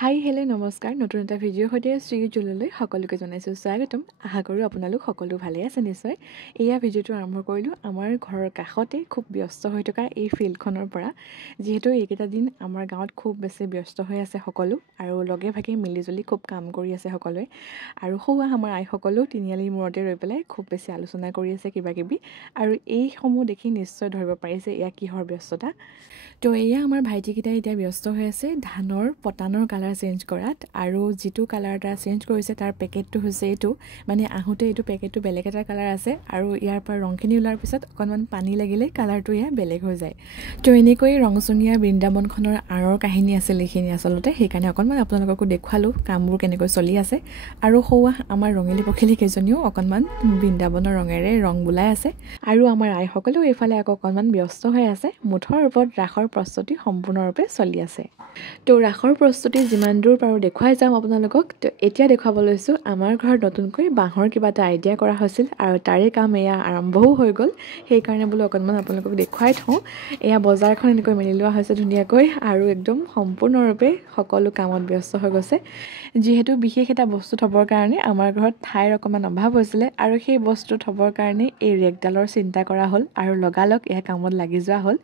Hi hello' নমস্কাৰ নতুন এটা ভিডিঅ'ৰ সৈতে শ্ৰীজুললৈ সকলোকে জনাইছোঁ স্বাগতম। আশা কৰোঁ আপোনালোক সকলো ভালে আছে নিশ্চয়। এয়া ভিডিঅ'টো আৰম্ভ কৰিলোঁ আমাৰ ঘৰৰ কাষতে খুব ব্যস্ত হৈ থকা এই ফিল্ডখনৰ পৰা। যিহেতু এইকেইটা দিন আমাৰ গাঁৱত খুব বেছি ব্যস্ত হৈ আছে সকলো, আৰু লগে ভাগে মিলিজুলি খুব কাম কৰি আছে সকলোৱে। আৰু সৌৱা আমাৰ আইসকলেও তিনিআলিৰ মূৰতে ৰৈ পেলাই খুব বেছি আলোচনা কৰি আছে কিবাকিবি, আৰু এইসমূহ দেখি নিশ্চয় ধৰিব পাৰিছে এয়া কিহৰ ব্যস্ততা। তো এয়া আমাৰ ভাইটিকেইটাই এতিয়া ব্যস্ত হৈ আছে ধানৰ পতানৰ কালাৰ চেঞ্জ কৰাত, আৰু যিটো কালাৰ এটা চেঞ্জ কৰিছে তাৰ পেকেটটো হৈছে এইটো, মানে আহোঁতে এইটো পেকেটটো বেলেগ এটা কালাৰ আছে, আৰু ইয়াৰ পৰা ৰংখিনি ওলোৱাৰ পিছত অকণমান পানী লাগিলে কালাৰটো এয়া বেলেগ হৈ যায়। তো এনেকৈ ৰংচনীয়া বৃন্দাবনখনৰ আঁৰৰ কাহিনী আছিল এইখিনি আচলতে, সেইকাৰণে অকণমান আপোনালোককো দেখুৱালোঁ কামবোৰ কেনেকৈ চলি আছে। আৰু সৌৱা আমাৰ ৰঙেলী পখিলী কেইজনীও অকণমান বৃন্দাবনৰ ৰঙেৰে ৰং বোলাই আছে, আৰু আমাৰ আইসকলেও এইফালে আকৌ অকণমান ব্যস্ত হৈ আছে। মুঠৰ ওপৰত ৰাসৰ প্ৰস্তুতি সম্পূৰ্ণৰূপে চলি আছে। তো ৰাসৰ প্ৰস্তুতি যিমান দূৰ পাৰোঁ দেখুৱাই যাম আপোনালোকক। তো এতিয়া দেখুৱাব লৈছোঁ আমাৰ ঘৰত নতুনকৈ বাঁহৰ কিবা এটা আইডিয়া কৰা হৈছিল, আৰু তাৰে কাম এয়া আৰম্ভও হৈ গ'ল। সেইকাৰণে বোলো অকণমান আপোনালোকক দেখুৱাই থওঁ। এয়া বজাৰখন এনেকৈ মেলি লোৱা হৈছে ধুনীয়াকৈ, আৰু একদম সম্পূৰ্ণৰূপে সকলো কামত ব্যস্ত হৈ গৈছে। যিহেতু বিশেষ এটা বস্তু থ'বৰ কাৰণে আমাৰ ঘৰত ঠাইৰ অকণমান অভাৱ হৈছিলে, আৰু সেই বস্তু থ'বৰ কাৰণে এই ৰেকডালৰ চিন্তা কৰা হ'ল, আৰু লগালগ এয়া কামত লাগি যোৱা হ'ল।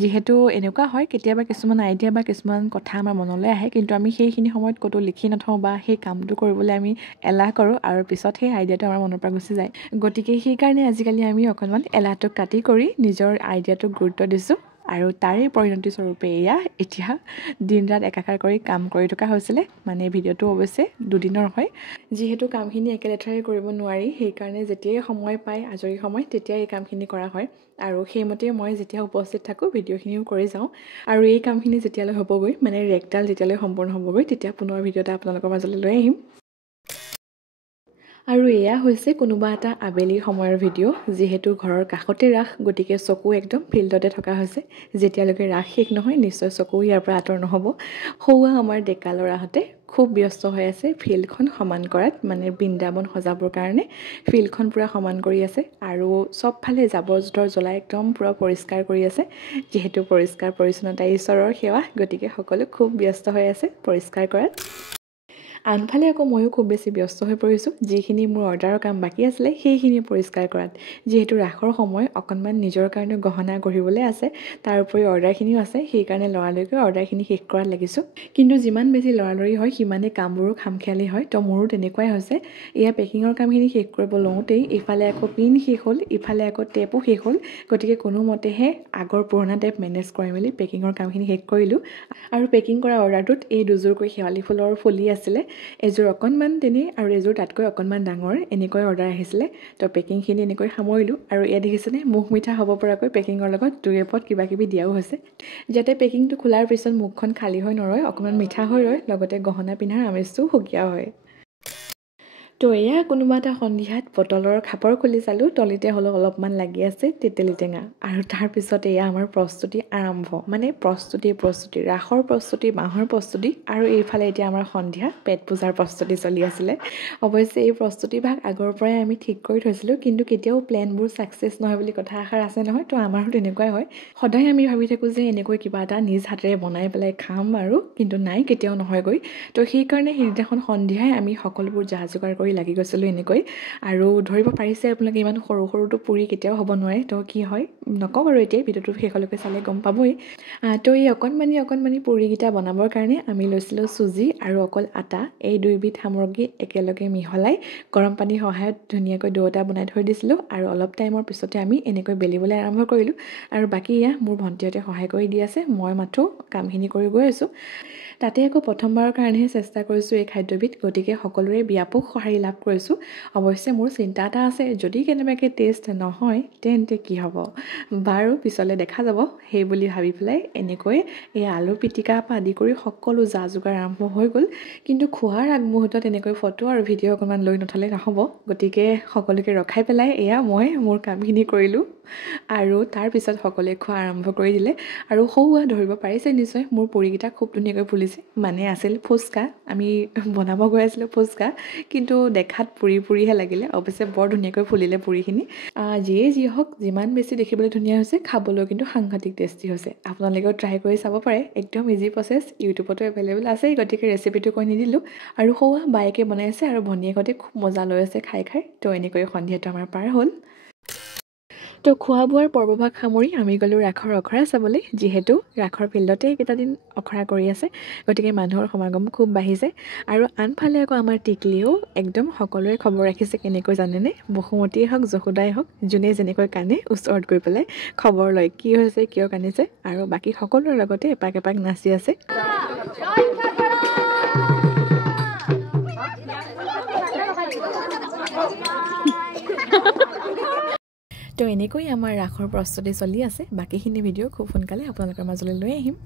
যিহেতু এনেকুৱা হয় কেতিয়াবা কিছুমান আইডিয়া বা কিছুমান কথা আমাৰ মনলৈ আহে, কিন্তু আমি সেইখিনি সময়ত ক'তো লিখি নথওঁ বা সেই কামটো কৰিবলৈ আমি এলাহ কৰোঁ, আৰু পিছত সেই আইডিয়াটো আমাৰ মনৰ পৰা গুচি যায়। গতিকে সেইকাৰণে আজিকালি আমি অকণমান এলাহটোক কাটি কৰি নিজৰ আইডিয়াটোক গুৰুত্ব দিছোঁ, আৰু তাৰে পৰিণতি স্বৰূপে এয়া এতিয়া দিন ৰাত একাকাৰ কৰি কাম কৰি থকা হৈছিলে। মানে ভিডিঅ'টো অৱশ্যে দুদিনৰ হয়, যিহেতু কামখিনি একেলেঠাৰে কৰিব নোৱাৰি, সেইকাৰণে যেতিয়াই সময় পায় আজৰি সময় তেতিয়াই এই কামখিনি কৰা হয়, আৰু সেইমতে মই যেতিয়া উপস্থিত থাকোঁ ভিডিঅ'খিনিও কৰি যাওঁ। আৰু এই কামখিনি যেতিয়ালৈ হ'বগৈ, মানে ৰেকডাল যেতিয়ালৈ সম্পূৰ্ণ হ'বগৈ, তেতিয়া পুনৰ ভিডিঅ' এটা আপোনালোকৰ মাজলৈ লৈ আহিম। আৰু এয়া হৈছে কোনোবা এটা আবেলিৰ সময়ৰ ভিডিঅ'। যিহেতু ঘৰৰ কাষতে ৰাস, গতিকে চকু একদম ফিল্ডতে থকা হৈছে। যেতিয়ালৈকে ৰাস শেষ নহয় নিশ্চয় চকু ইয়াৰ পৰা আঁতৰ নহ'ব। সৌৱা আমাৰ ডেকা ল'ৰাহঁতে খুব ব্যস্ত হৈ আছে ফিল্ডখন সমান কৰাত, মানে বৃন্দাবন সজাবৰ কাৰণে ফিল্ডখন পূৰা সমান কৰি আছে, আৰু চবফালে জাবৰ জোঁথৰ জ্বলাই একদম পূৰা পৰিষ্কাৰ কৰি আছে। যিহেতু পৰিষ্কাৰ পৰিচ্ছন্নতা ঈশ্বৰৰ সেৱা, গতিকে সকলো খুব ব্যস্ত হৈ আছে পৰিষ্কাৰ কৰাত। আনফালে আকৌ ময়ো খুব বেছি ব্যস্ত হৈ পৰিছোঁ যিখিনি মোৰ অৰ্ডাৰৰ কাম বাকী আছিলে সেইখিনি পৰিষ্কাৰ কৰাত। যিহেতু ৰাসৰ সময় অকণমান নিজৰ কাৰণে গহনা গঢ়িবলৈ আছে, তাৰ উপৰি অৰ্ডাৰখিনিও আছে, সেইকাৰণে লৰালৰিকৈ অৰ্ডাৰখিনি শেষ কৰাত লাগিছোঁ। কিন্তু যিমান বেছি লৰালৰি হয় সিমানেই কামবোৰো খামখেয়ালি হয়। তো মোৰো তেনেকুৱাই হৈছে। এয়া পেকিঙৰ কামখিনি শেষ কৰিব লওঁতেই ইফালে আকৌ পিন শেষ হ'ল, ইফালে আকৌ টেপো শেষ হ'ল। গতিকে কোনোমতেহে আগৰ পুৰণা টেপ মেনেজ কৰি মেলি পেকিঙৰ কামখিনি শেষ কৰিলোঁ। আৰু পেকিং কৰা অৰ্ডাৰটোত এই দুযোৰকৈ শেৱালি ফুলৰ ফুলি আছিলে, এযোৰ অকণমান তেনেই আৰু এযোৰ তাতকৈ অকণমান ডাঙৰ, এনেকৈ অৰ্ডাৰ আহিছিলে। তো পেকিংখিনি এনেকৈ সামৰিলোঁ, আৰু এয়া দেখিছেনে মুখ মিঠা হ'ব পৰাকৈ পেকিঙৰ লগত দুই এপদ কিবাকিবি দিয়াও হৈছে, যাতে পেকিংটো খোলাৰ পিছত মুখখন খালী হৈ নৰয়, অকণমান মিঠা হৈ ৰয়, লগতে গহনা পিন্ধাৰ আমেজটোও সুকীয়া হয়। তো এয়া কোনোবা এটা সন্ধিয়াত বটলৰ খাপৰ খুলি চালোঁ, তলিতে হ'লেও অলপমান লাগি আছে তেতেলী টেঙা। আৰু তাৰপিছত এয়া আমাৰ প্ৰস্তুতি আৰম্ভ, মানে প্ৰস্তুতি ৰাসৰ প্ৰস্তুতি, বাঁহৰ প্ৰস্তুতি, আৰু এইফালে এতিয়া আমাৰ সন্ধিয়া পেট পূজাৰ প্ৰস্তুতি চলি আছিলে। অৱশ্যে এই প্ৰস্তুতিভাগ আগৰ পৰাই আমি ঠিক কৰি থৈছিলোঁ, কিন্তু কেতিয়াও প্লেনবোৰ ছাকচেছ নহয় বুলি কথা এষাৰ আছে নহয়। তো আমাৰো তেনেকুৱাই হয়, সদায় আমি ভাবি থাকোঁ যে এনেকৈ কিবা এটা নিজ হাতেৰে বনাই পেলাই খাম, আৰু কিন্তু নাই, কেতিয়াও নহয়গৈ। তো সেইকাৰণে সেইদিনাখন সন্ধিয়াই আমি সকলোবোৰ যা যোগাৰ কৰি লাগি গৈছিলোঁ এনেকৈ। আৰু ধৰিব পাৰিছে আপোনালোকে ইমান সৰু সৰুটো পুৰি কেতিয়াও হ'ব নোৱাৰে। তো কি হয় নকওঁ বাৰু, এতিয়াই ভিডিঅ'টো শেষলৈকে চালে গম পাবই। তো এই অকণমানি পুৰিকেইটা বনাবৰ কাৰণে আমি লৈছিলোঁ চুজি আৰু অকল আটা, এই দুইবিধ সামগ্ৰী একেলগে মিহলাই গৰম পানীৰ সহায়ত ধুনীয়াকৈ ডো এটা বনাই থৈ দিছিলোঁ, আৰু অলপ টাইমৰ পিছতে আমি এনেকৈ বেলিবলৈ আৰম্ভ কৰিলোঁ। আৰু বাকী এয়া মোৰ ভণ্টিহঁতে সহায় কৰি দি আছে, মই মাথো কামখিনি কৰি গৈ আছোঁ। তাতে আকৌ প্ৰথমবাৰৰ কাৰণেহে চেষ্টা কৰিছোঁ এই খাদ্যবিধ, গতিকে সকলোৰে ব্যাপক সঁহাৰি লাভ কৰিছোঁ। অৱশ্যে মোৰ চিন্তা এটা আছে, যদি কেনেবাকৈ টেষ্ট নহয় তেন্তে কি হ'ব বাৰু, পিছলৈ দেখা যাব। সেই বুলি ভাবি পেলাই এনেকৈ এই আলু পিটিকা পৰা আদি কৰি সকলো যা যোগাৰ আৰম্ভ হৈ গ'ল। কিন্তু খোৱাৰ আগমুহূৰ্তত এনেকৈ ফটো আৰু ভিডিঅ' অকণমান লৈ নথ'লে নহ'ব, গতিকে সকলোকে ৰখাই পেলাই এয়া মই মোৰ কামখিনি কৰিলোঁ। আৰু তাৰপিছত সকলোৱে খোৱা আৰম্ভ কৰি দিলে আৰু সৌৱা ধৰিব পাৰিছে নিশ্চয় মোৰ পুৰিকেইটা খুব ধুনীয়াকৈ ফুলিছে মানে আছিল ফুচকা আমি বনাব গৈ আছিলোঁ ফুচকা কিন্তু দেখাত পুৰিহে লাগিলে অৱশ্যে বৰ ধুনীয়াকৈ ফুলিলে পুৰিখিনি যিয়ে যি হওক যিমান বেছি দেখিবলৈ ধুনীয়া হৈছে খাবলৈ কিন্তু সাংঘাতিক টেষ্টি হৈছে আপোনালোকেও ট্ৰাই কৰি চাব পাৰে একদম ইজি প্ৰচেছ ইউটিউবতো এভেইলেবল আছেই গতিকে ৰেচিপিটো কৈ নিদিলোঁ আৰু সৌৱা বায়েকে বনাইছে আৰু ভনীয়েকহঁতে খুব মজা লৈ আছে খাই তো এনেকৈ সন্ধিয়াটো আমাৰ পাৰ হ'ল তো খোৱা বোৱাৰ পৰ্বভাগ সামৰি আমি গ'লোঁ ৰাসৰ আখৰা চাবলৈ যিহেতু ৰাসৰ ফিল্ডতে এইকেইটা দিন আখৰা কৰি আছে গতিকে মানুহৰ সমাগম খুব বাঢ়িছে আৰু আনফালে আকৌ আমাৰ টিকলিও একদম সকলোৰে খবৰ ৰাখিছে কেনেকৈ জানেনে বসুমতীয়ে হওক যশোদাই হওক যোনে যেনেকৈ কান্দে ওচৰত গৈ পেলাই খবৰ লয় কি হৈছে কিয় কান্দিছে আৰু বাকী সকলোৰে লগতে এপাক এপাক নাচি আছে তো এনেকৈ আমাৰ ৰাসৰ প্ৰস্তুতি চলি আছে বাকীখিনি ভিডিঅ' খুব সোনকালে আপোনালোকৰ মাজলৈ লৈ আহিম